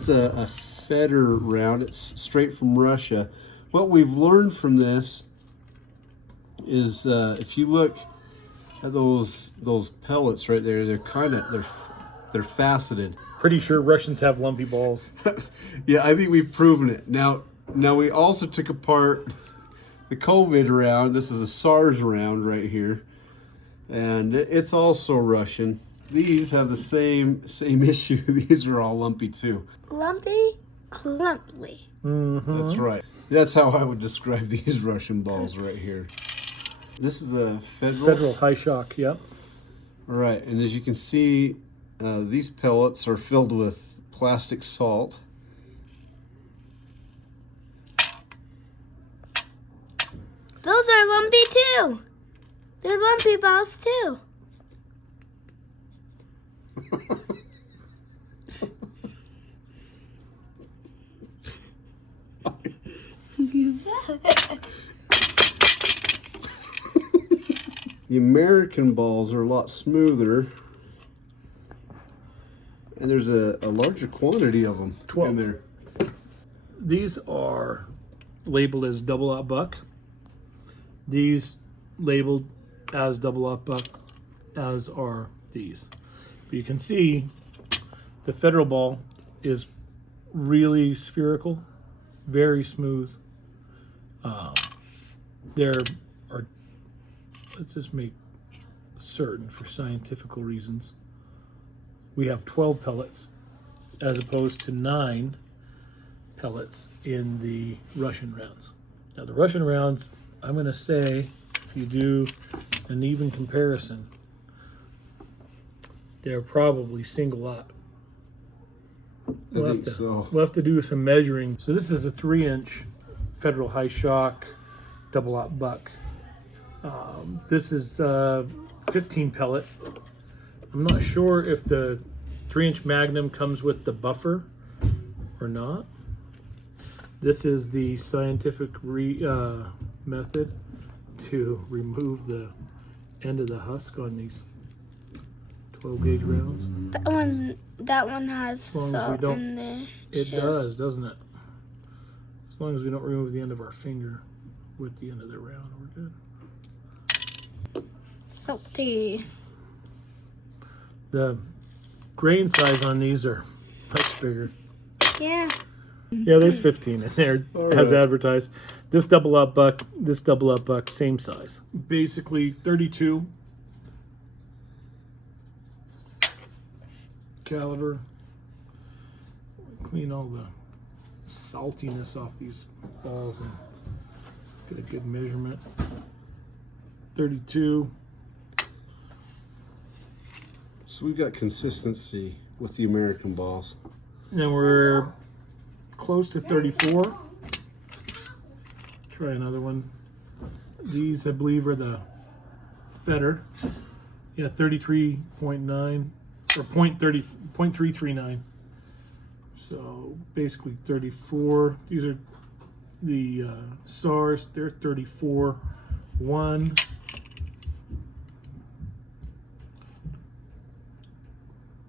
That's a Feder round. It's straight from Russia. What we've learned from this is if you look at those pellets right there, they're faceted. Pretty sure Russians have lumpy balls. Yeah, I think we've proven it. Now we also took apart the COVID round. This is a SARS round right here, and it's also Russian. These have the same issue. These are all lumpy too. Lumpy, lumpy. Mm-hmm. That's right. That's how I would describe these Russian balls right here. This is a Federal high shock, yep. All right, and as you can see, these pellets are filled with plastic salt. Those are lumpy too. They're lumpy balls too. The American balls are a lot smoother, and there's a larger quantity of them 12. in there. These are labeled as double out buck. These labeled as double out buck, as are these. But you can see the Federal ball is really spherical, very smooth. There are, let's just make certain for scientific reasons, we have 12 pellets as opposed to 9 pellets in the Russian rounds. Now the Russian rounds, I'm going to say, if you do an even comparison, they're probably single out. I think so. We'll have to do some measuring. So this is a 3-inch Federal high shock double out buck. This is 15 pellet. I'm not sure if the 3-inch Magnum comes with the buffer or not. This is the scientific method to remove the end of the husk on these 12 gauge rounds. That one has salt in there. It does, doesn't it? As long as we don't remove the end of our finger with the end of the round, we're good. Salty. The grain size on these are much bigger. Yeah. Yeah, there's 15 in there as advertised. This double up buck, same size. Basically 32 caliber. Clean all the saltiness off these balls and get a good measurement. 32. So we've got consistency with the American balls. And we're close to 34. Try another one. These, I believe, are the Feder. Yeah, 33.9 or 0.339. So basically 34. These are the SARS. They're 34.1.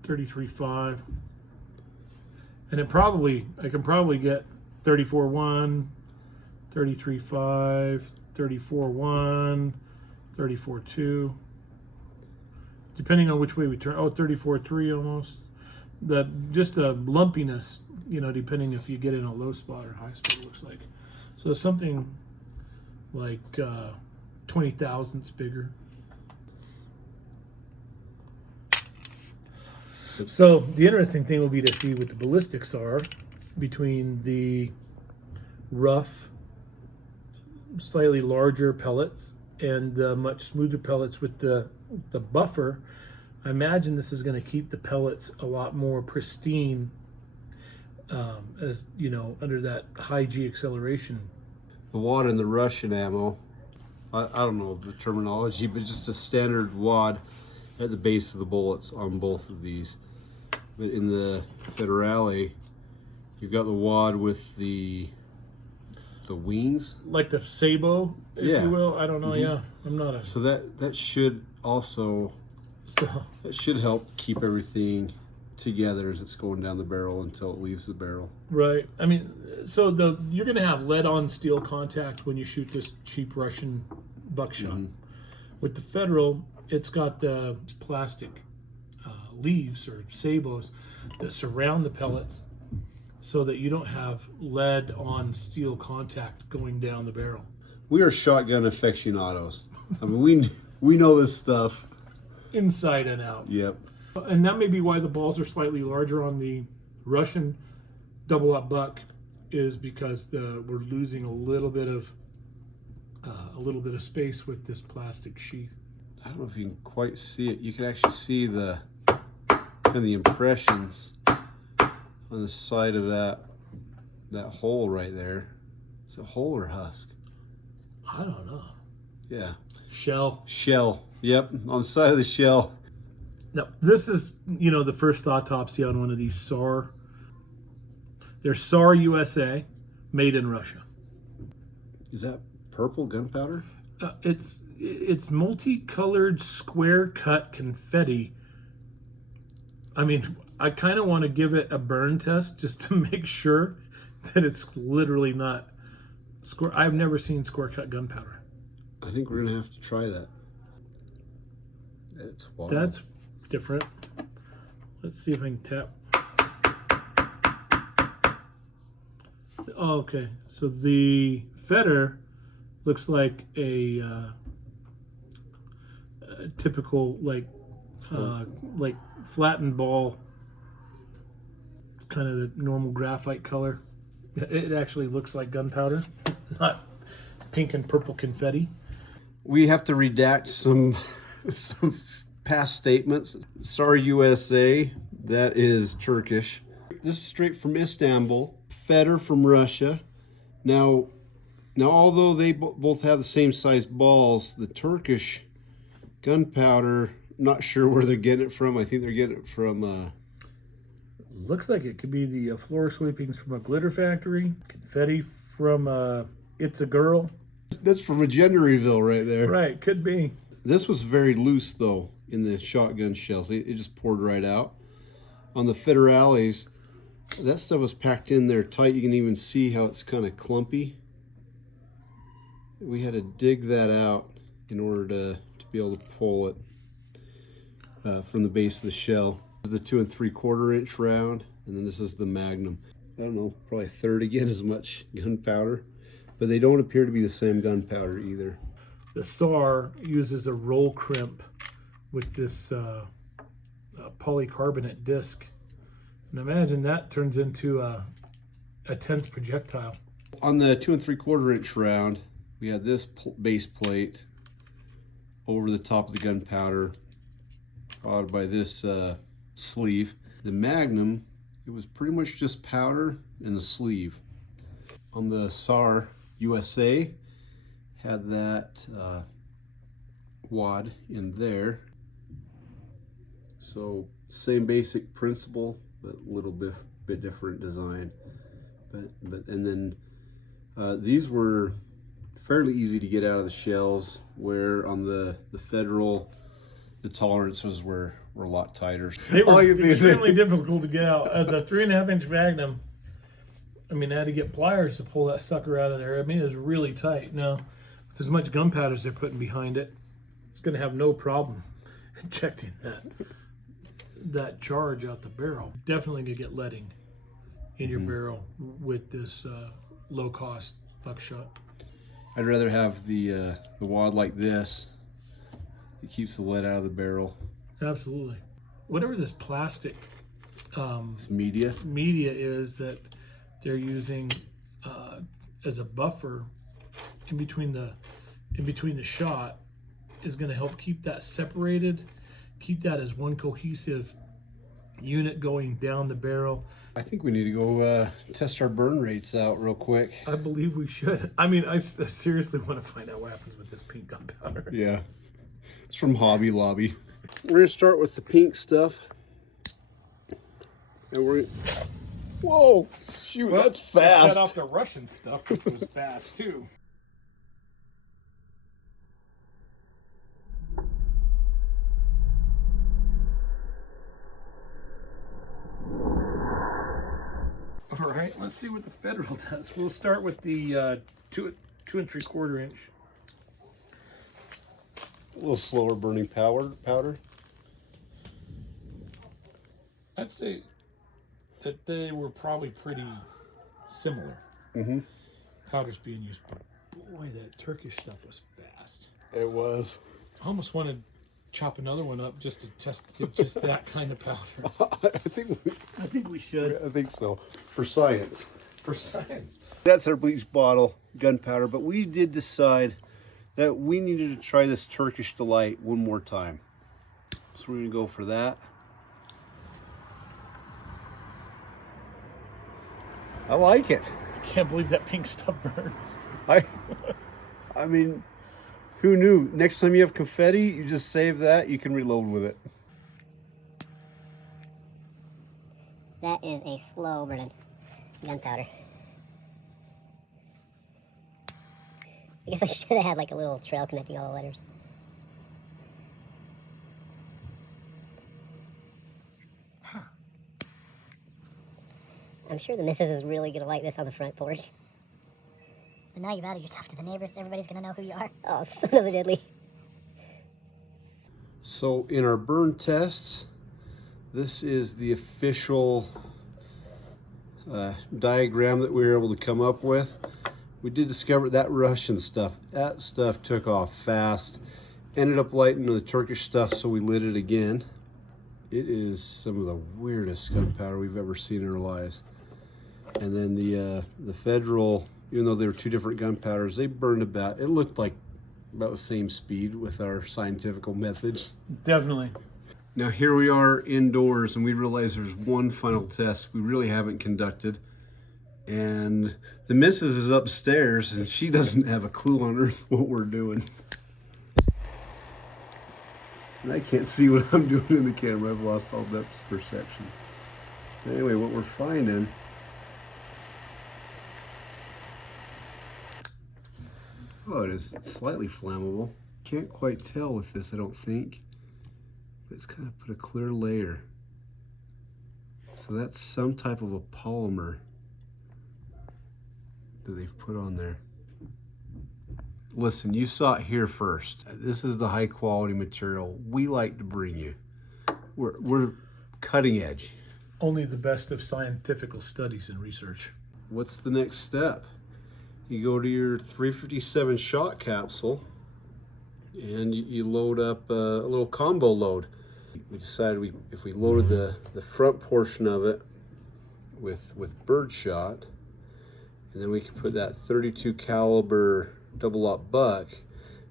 33.5. And I can probably get 34.1, 33.5, 34.1, 34.2. Depending on which way we turn. Oh, 34.3 almost. Just the lumpiness, depending if you get in a low spot or high spot, it looks like. So something like 20 thousandths bigger. So the interesting thing will be to see what the ballistics are between the rough, slightly larger pellets and the much smoother pellets with the buffer. I imagine this is going to keep the pellets a lot more pristine, as under that high G acceleration. The wad in the Russian ammo, I don't know the terminology, but just a standard wad at the base of the bullets on both of these. But in the Federale, you've got the wad with the wings, like the Sabo, if you will. I don't know. Yeah, I'm not a. So that should also that should help keep everything together as it's going down the barrel until it leaves the barrel. Right. I mean, so you're going to have lead-on steel contact when you shoot this cheap Russian buckshot. With the Federal, it's got the plastic leaves or sabots that surround the pellets so that you don't have lead-on steel contact going down the barrel. We are shotgun aficionados. I mean, we know this stuff Inside and out. Yep. And that may be why the balls are slightly larger on the Russian double-up buck, is because we're losing a little bit of space with this plastic sheath. I don't know if you can quite see it. You can actually see the impressions on the side of that hole right there. Is it hole or husk? I don't know. Yeah. Shell. Yep, on the side of the shell. Now, this is, the first autopsy on one of these SAR. They're SAR USA, made in Russia. Is that purple gunpowder? It's multicolored square cut confetti. I mean, I kind of want to give it a burn test just to make sure that it's literally not square. I've never seen square cut gunpowder. I think we're gonna have to try that. It's wild. That's different. Let's see if I can tap. Oh, okay, so the Feder looks like a typical like flattened ball, kind of the normal graphite color. It actually looks like gunpowder, not pink and purple confetti. We have to redact some past statements. SAR USA, that is Turkish. This is straight from Istanbul. Feder from Russia. Now, although they both have the same size balls, the Turkish gunpowder, not sure where they're getting it from. I think they're getting it from... Looks like it could be the floor sweepings from a glitter factory. Confetti from It's a Girl. That's from a gender reveal right there. Right, could be. This was very loose, though, in the shotgun shells. It just poured right out. On the Federales, that stuff was packed in there tight. You can even see how it's kind of clumpy. We had to dig that out in order to be able to pull it from the base of the shell. This is the 2 3/4 inch round, and then this is the Magnum. I don't know, probably a third again as much gunpowder, but they don't appear to be the same gunpowder either. The SAR uses a roll crimp with this polycarbonate disc. And imagine that turns into a 10th projectile. On the 2 3/4 inch round, we had this base plate over the top of the gunpowder, followed by this sleeve. The Magnum, it was pretty much just powder and the sleeve. On the SAR USA, had that wad in there. So same basic principle, but a little bit different design. But and then these were fairly easy to get out of the shells, where on the Federal, the tolerances were a lot tighter. They were extremely difficult to get out. The 3.5 inch Magnum, I mean, I had to get pliers to pull that sucker out of there. I mean, it was really tight. Now, with as much gunpowder as they're putting behind it, it's going to have no problem ejecting that charge out the barrel. Definitely going to get leading in your barrel with this low-cost buckshot. I'd rather have the wad like this. It keeps the lead out of the barrel. Absolutely. Whatever this plastic It's media is that they're using as a buffer in between the shot is going to help keep that separated, keep that as one cohesive unit going down the barrel. I think we need to go test our burn rates out real quick. I believe we should. I mean, I seriously want to find out what happens with this pink gunpowder. Yeah, it's from Hobby Lobby. We're gonna start with the pink stuff, and whoa, shoot, well, that's fast. Set off the Russian stuff, which was fast too. let's see what the Federal does. We'll start with the 2 3/4 inch. A little slower burning powder. I'd say that they were probably pretty similar. Mm-hmm. Powders being used, but boy, that Turkish stuff was fast. It was. I almost want to chop another one up just to test just that kind of powder. I think we should. I think so. For science. For science. That's our bleach bottle gunpowder, but we did decide that we needed to try this Turkish Delight one more time. So we're gonna go for that. I like it. I can't believe that pink stuff burns. I mean, who knew? Next time you have confetti, you just save that, you can reload with it. That is a slow burning gunpowder. I guess I should have had like a little trail connecting all the letters. I'm sure the missus is really gonna like this on the front porch. But now you've added yourself to the neighbors. Everybody's going to know who you are. Oh, son of a diddly. So in our burn tests, this is the official diagram that we were able to come up with. We did discover that Russian stuff. That stuff took off fast. Ended up lighting the Turkish stuff, so we lit it again. It is some of the weirdest gunpowder we've ever seen in our lives. And then the Federal, even though they were two different gunpowders, they burned about, it looked like about the same speed with our scientific methods. Definitely. Now here we are indoors, and we realize there's one final test we really haven't conducted. And the missus is upstairs, and she doesn't have a clue on earth what we're doing. And I can't see what I'm doing in the camera. I've lost all depth of perception. Anyway, what we're finding, oh, it is slightly flammable. Can't quite tell with this, I don't think. But it's kind of put a clear layer. So that's some type of a polymer that they've put on there. Listen, you saw it here first. This is the high quality material we like to bring you. We're cutting edge. Only the best of scientific studies and research. What's the next step? You go to your 357 shot capsule and you load up a little combo load. We decided if we loaded the front portion of it with birdshot, and then we could put that 32 caliber double-aught buck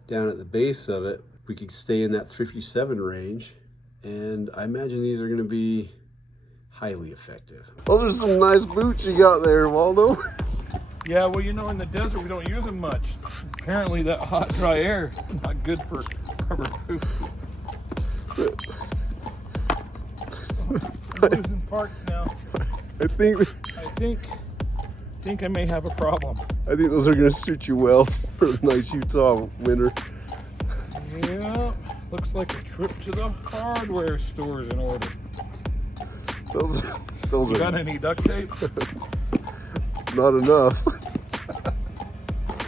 down at the base of it, we could stay in that 357 range, and I imagine these are going to be highly effective. Those are some nice boots you got there, Waldo. Yeah, well, you know, in the desert we don't use them much. Apparently that hot, dry air is not good for rubber boots. I'm losing parts now. I think I may have a problem. I think those are going to suit you well for a nice Utah winter. Yeah, looks like a trip to the hardware store is in order. Those You are got any duct tape? not enough.